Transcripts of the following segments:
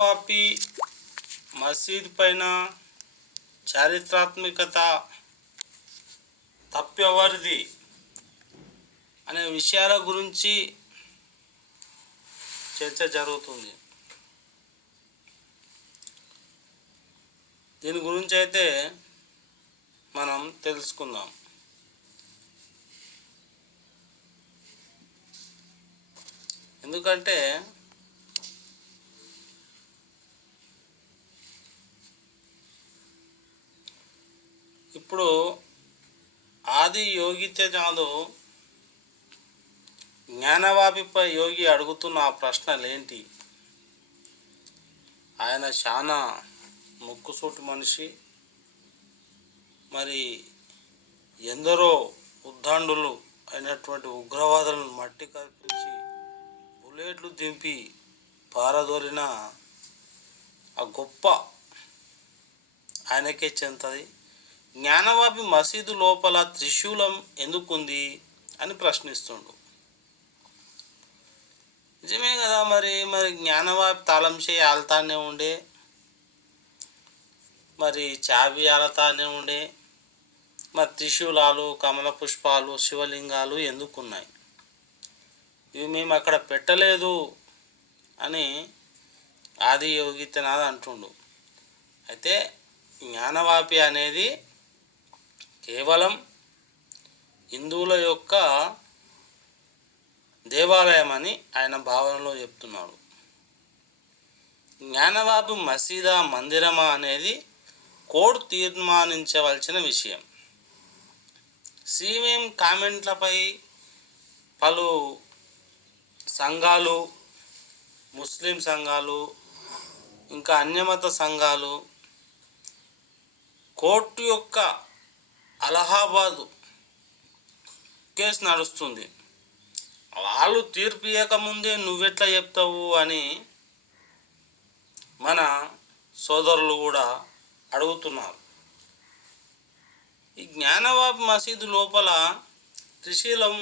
వాపి మసీద్ పైన చారిత్రాత్మకత తప్పెవరిది అనే విషయాల గురించి చర్చ జరుగుతుంది. దీని గురించి అయితే మనం తెలుసుకుందాం. ఎందుకంటే ఇప్పుడు ఆది యోగిత్యనాథు జ్ఞానవాపిపై యోగి అడుగుతున్న ఆ ప్రశ్నలేంటి? ఆయన చాలా ముక్కుసూటి మనిషి. మరి ఎందరో ఉద్దండులు అయినటువంటి ఉగ్రవాదులను మట్టి కల్పించి బుల్లెట్లు దింపి పారదోలిన ఆ గొప్ప ఆయనకే చెందుతుంది. జ్ఞానవాపి మసీదు లోపల త్రిశూలం ఎందుకుంది అని ప్రశ్నిస్తుండు. నిజమే కదా, మరి జ్ఞానవాపి తాళం చేయి ఆలతానే ఉండే, మరి చావి ఆలతానే ఉండే, మరి త్రిశూలాలు, కమల పుష్పాలు, శివలింగాలు ఎందుకున్నాయి? ఇవి మేము అక్కడ పెట్టలేదు అని ఆది యోగిత్యనాథ్ అంటుండు. అయితే జ్ఞానవాపి అనేది కేవలం హిందువుల యొక్క దేవాలయం అని ఆయన భావనలో చెప్తున్నాడు. జ్ఞానవాపి మసీదా మందిరమా అనేది కోర్టు తీర్మానించవలసిన విషయం. సిఎం కామెంట్లపై పలు సంఘాలు, ముస్లిం సంఘాలు, ఇంకా అన్యమత సంఘాలు కోర్టు యొక్క అలహాబాదు కేసు నడుస్తుంది. వాళ్ళు తీర్పు ఇవ్వకముందే నువ్వెట్లా చెప్తావు అని మన సోదరులు కూడా అడుగుతున్నారు. ఈ జ్ఞానవాపి మసీదు లోపల త్రిశూలం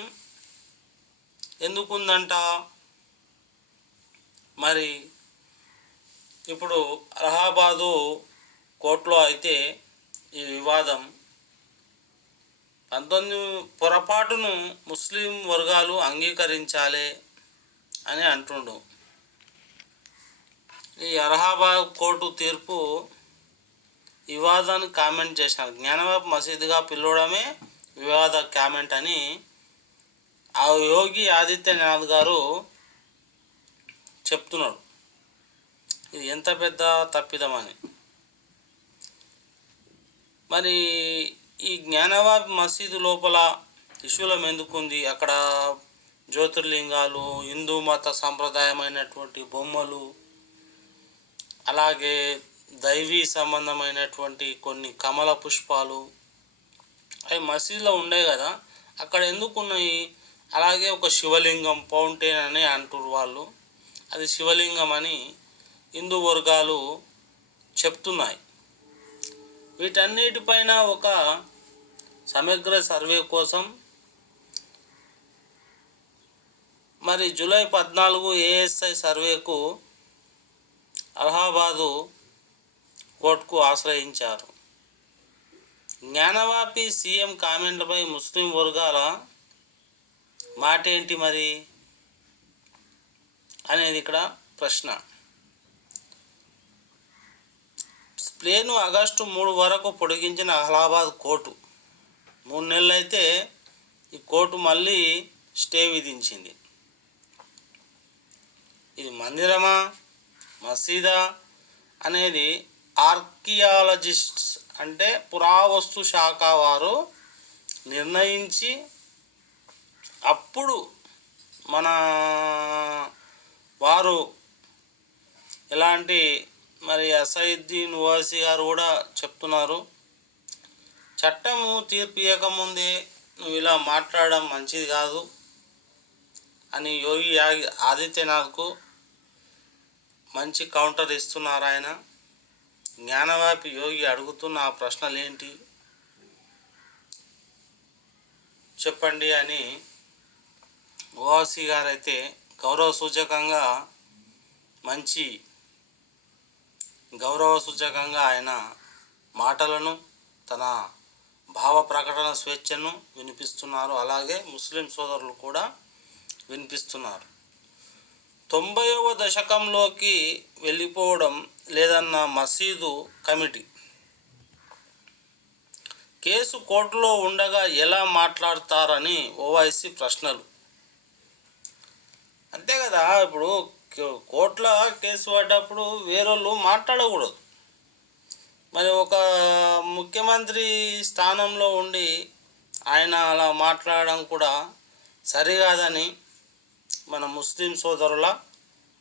ఎందుకుందంట? మరి ఇప్పుడు అలహాబాదు కోర్టులో అయితే ఈ వివాదం పొరపాటును ముస్లిం వర్గాలు అంగీకరించాలి అని అంటుండు. ఈ అలహాబాద్ కోర్టు తీర్పు వివాదాన్ని కామెంట్ చేశారు. జ్ఞానవాపి మసీదుగా పిలవడమే వివాద కామెంట్ అని ఆ యోగి ఆదిత్యనాథ్ గారు చెప్తున్నాడు. ఇది ఎంత పెద్ద తప్పిదమని. మరి ఈ జ్ఞానవాపి మసీదు లోపల త్రిశూలం ఎందుకుంది? అక్కడ జ్యోతిర్లింగాలు, హిందూ మత సాంప్రదాయమైనటువంటి బొమ్మలు, అలాగే దైవీ సంబంధమైనటువంటి కొన్ని కమల పుష్పాలు అవి మసీదులో ఉండే కదా, అక్కడ ఎందుకున్నాయి? అలాగే ఒక శివలింగం ఫౌంటైన్ అని అంటారు వాళ్ళు, అది శివలింగం అని హిందూ వర్గాలు చెప్తున్నాయి. వీటన్నిటిపైన ఒక సమగ్ర సర్వే కోసం మరి జూలై 14 ఏఎస్ఐ సర్వేకు అలహాబాదు కోర్టుకు ఆశ్రయించారు. జ్ఞానవాపి సీఎం కామెంట్లపై ముస్లిం వర్గాల మాట ఏంటి మరి అనేది ఇక్కడ ప్రశ్న. ప్లేను ఆగస్టు 3 వరకు పొడిగించిన అలహాబాద్ కోర్టు 3 నెలలు అయితే ఈ కోర్టు మళ్ళీ స్టే విధించింది. ఇది మందిరమా మసీదా అనేది ఆర్కియాలజిస్ట్స్ అంటే పురావస్తు శాఖ వారు నిర్ణయించి అప్పుడు మన వారు ఎలాంటి మరి అసదుద్దీన్ ఓవైసీ గారు కూడా చెప్తున్నారు, చట్టము తీర్పు ఇవ్వకముందే నువ్వు ఇలా మాట్లాడడం మంచిది కాదు అని యోగి ఆదిత్యనాథ్కు మంచి కౌంటర్ ఇస్తున్నారు ఆయన. జ్ఞానవాపి యోగి అడుగుతున్న ఆ ప్రశ్నలు ఏంటి చెప్పండి అని ఓవైసీ గారు అయితే గౌరవ సూచకంగా మంచి గౌరవ సూచకంగా ఆయన మాటలను, తన భావ ప్రకటన స్వేచ్ఛను వినిపిస్తున్నారు. అలాగే ముస్లిం సోదరులు కూడా వినిపిస్తున్నారు. 90వ దశకంలోకి వెళ్ళిపోవడం లేదన్న మసీదు కమిటీ. కేసు కోర్టులో ఉండగా ఎలా మాట్లాడతారని ఓవైసీ ప్రశ్నలు. అంతే కదా, ఇప్పుడు కోర్టులో కేసు పడ్డప్పుడు వేరేళ్ళు మాట్లాడకూడదు. మరి ఒక ముఖ్యమంత్రి స్థానంలో ఉండి ఆయన అలా మాట్లాడడం కూడా సరికాదని మన ముస్లిం సోదరుల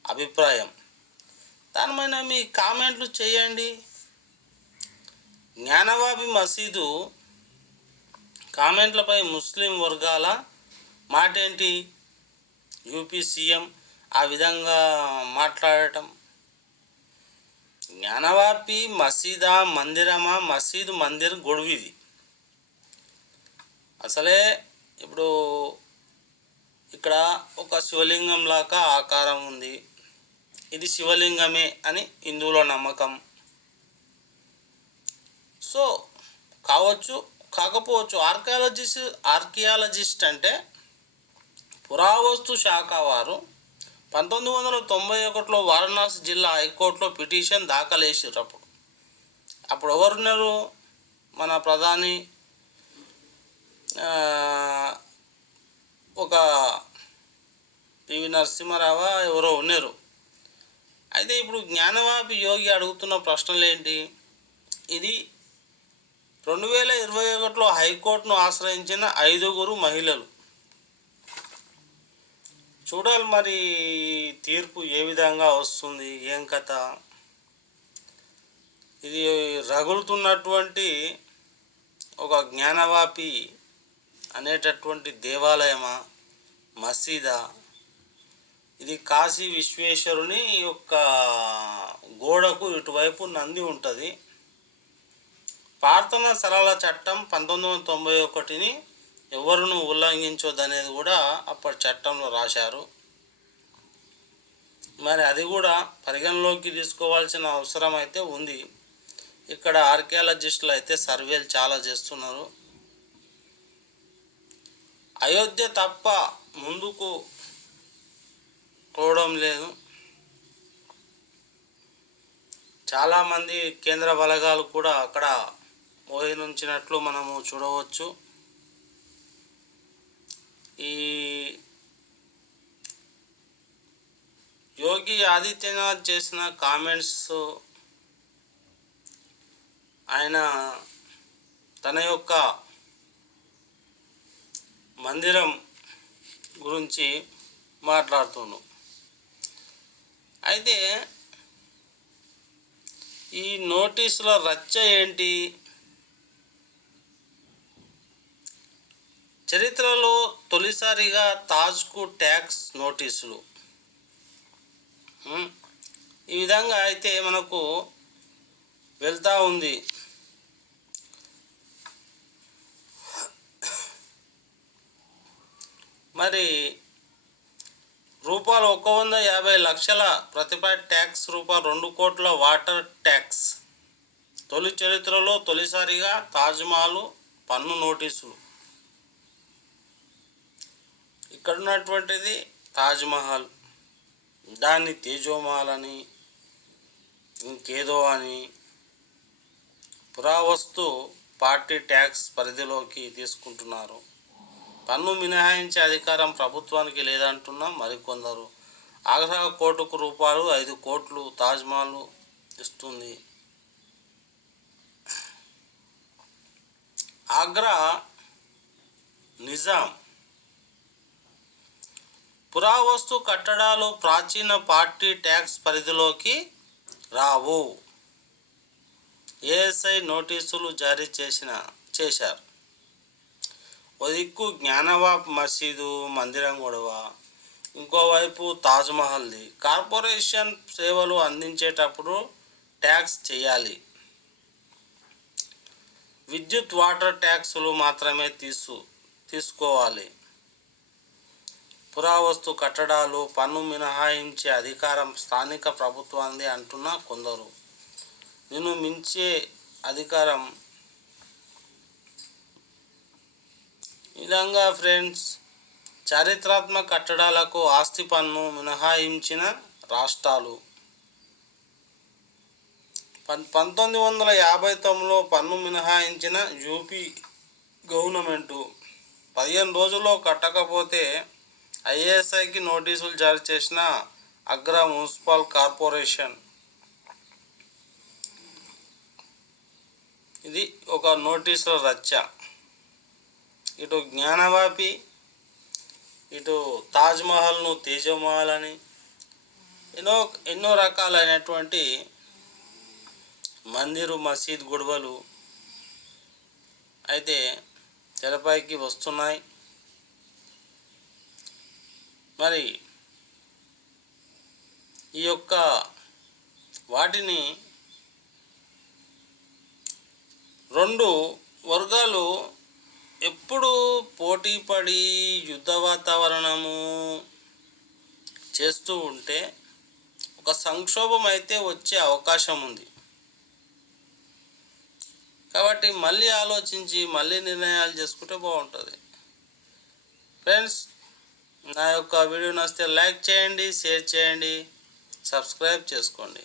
అభిప్రాయం. దానిపైన మీ కామెంట్లు చేయండి. జ్ఞానవాపి మసీదు కామెంట్లపై ముస్లిం వర్గాల మాట ఏంటి? యూపీ సీఎం ఆ విధంగా మాట్లాడటం. జ్ఞానవాపి మసీదా, మందిరమా? మసీదు మందిర్ గొడవిది. అసలే ఇప్పుడు ఇక్కడ ఒక శివలింగం లాగా ఆకారం ఉంది. ఇది శివలింగమే అని హిందువుల నమ్మకం. సో కావచ్చు, కాకపోవచ్చు. ఆర్కియాలజిస్ట్ అంటే పురావస్తు శాఖ వారు 1991లో వారణాసి జిల్లా హైకోర్టులో పిటిషన్ దాఖలు చేసారు. అప్పుడు ఎవరున్నారు? మన ప్రధాని ఒక పివి నరసింహారావు ఎవరో ఉన్నారు. అయితే ఇప్పుడు జ్ఞానవాపి యోగి అడుగుతున్న ప్రశ్నలు ఏంటి? ఇది 2021లో హైకోర్టును ఆశ్రయించిన 5 మహిళలు. చూడాలి మరి తీర్పు ఏ విధంగా వస్తుంది, ఏం కథ. ఇది రగులుతున్నటువంటి ఒక జ్ఞానవాపి అనేటటువంటి దేవాలయమా, మసీదా? ఇది కాశీ విశ్వేశ్వరుని యొక్క గోడకు ఇటువైపు నంది ఉంటుంది. ప్రార్థన సరళ చట్టం 1991ని ఎవరును ఉల్లంఘించొద్దనేది కూడా అప్పటి చట్టంలో రాశారు. మరి అది కూడా పరిగణలోకి తీసుకోవాల్సిన అవసరం అయితే ఉంది. ఇక్కడ ఆర్కియాలజిస్టులు అయితే సర్వేలు చాలా చేస్తున్నారు. అయోధ్య తప్ప ముందుకు పోవడం లేదు. చాలామంది కేంద్ర బలగాలు కూడా అక్కడ మోహరించినట్లు మనము చూడవచ్చు. ఈ యోగి ఆదిత్యనాథ్ చేసిన కామెంట్స్, ఆయన తన యొక్క మందిరం గురించి మాట్లాడుతున్నాడు. అయితే ఈ నోటీసుల రచ్చ ఏంటి? చరిత్రలో తొలిసారిగా తాజ్కు ట్యాక్స్ నోటీసులు. ఈ విధంగా అయితే మనకు వెళ్తూ ఉంది. మరి రూపాయలు 150 లక్షల ప్రతిపాటి ట్యాక్స్, రూపాయలు 2 కోట్ల వాటర్ ట్యాక్స్. తొలి చరిత్రలో తొలిసారిగా తాజ్మహల్ పన్ను నోటీసులు. ఇక్కడ ఉన్నటువంటిది తాజ్మహల్, దాన్ని తేజోమహల్ అని ఇంకేదో అని పురావస్తు పార్టీ ట్యాక్స్ పరిధిలోకి తీసుకుంటున్నారు. పన్ను మినహాయించే అధికారం ప్రభుత్వానికి లేదంటున్న మరికొందరు. ఆగ్రా కోర్టుకు రూపాయలు 5 కోట్లు తాజ్మహల్ ఇస్తుంది. ఆగ్రా నిజాం పురావస్తు కట్టడాలు ప్రాచీన పార్టీ ట్యాక్స్ పరిధిలోకి రావు. ఏఎస్ఐ నోటీసులు జారీ చేశారు. ఓ దిక్కు జ్ఞానవాపి మసీదు, మందిరం గొడవ, ఇంకోవైపు తాజ్మహల్ది. కార్పొరేషన్ సేవలు అందించేటప్పుడు ట్యాక్స్ చేయాలి. విద్యుత్, వాటర్ ట్యాక్సులు మాత్రమే తీసుకోవాలి. పురావస్తు కట్టడాలు పన్ను మినహాయించే అధికారం స్థానిక ప్రభుత్వాన్ని అంటున్న కొందరు. నిన్ను మించే అధికారం. ఈ విధంగా ఫ్రెండ్స్, చారిత్రాత్మక కట్టడాలకు ఆస్తి పన్ను మినహాయించిన రాష్ట్రాలు. 1959లో పన్ను మినహాయించిన యూపీ గవర్నమెంటు 15 రోజుల్లో కట్టకపోతే ఐఏఎస్ఐకి నోటీసులు జారీ చేసిన అగ్రా మున్సిపల్ కార్పొరేషన్. ఇది ఒక నోటీసుల రచ్చ. ఇటు జ్ఞానవాపి, ఇటు తాజ్మహల్ను తేజమహల్ అని ఎన్నో రకాలైనటువంటి మందిరు మసీద్ గొడవలు అయితే తెరపైకి వస్తున్నాయి. మరి ఈ యొక్క వాటిని రెండు వర్గాలు ఎప్పుడు పోటీపడి యుద్ధ వాతావరణము చేస్తూ ఉంటే ఒక సంక్షోభం అయితే వచ్చే అవకాశం ఉంది. కాబట్టి మళ్ళీ ఆలోచించి మళ్ళీ నిర్ణయాలు చేసుకుంటే బాగుంటుంది. ఫ్రెండ్స్, నా యొక్క వీడియో నచ్చితే లైక్ చేయండి, షేర్ చేయండి, సబ్స్క్రైబ్ చేసుకోండి.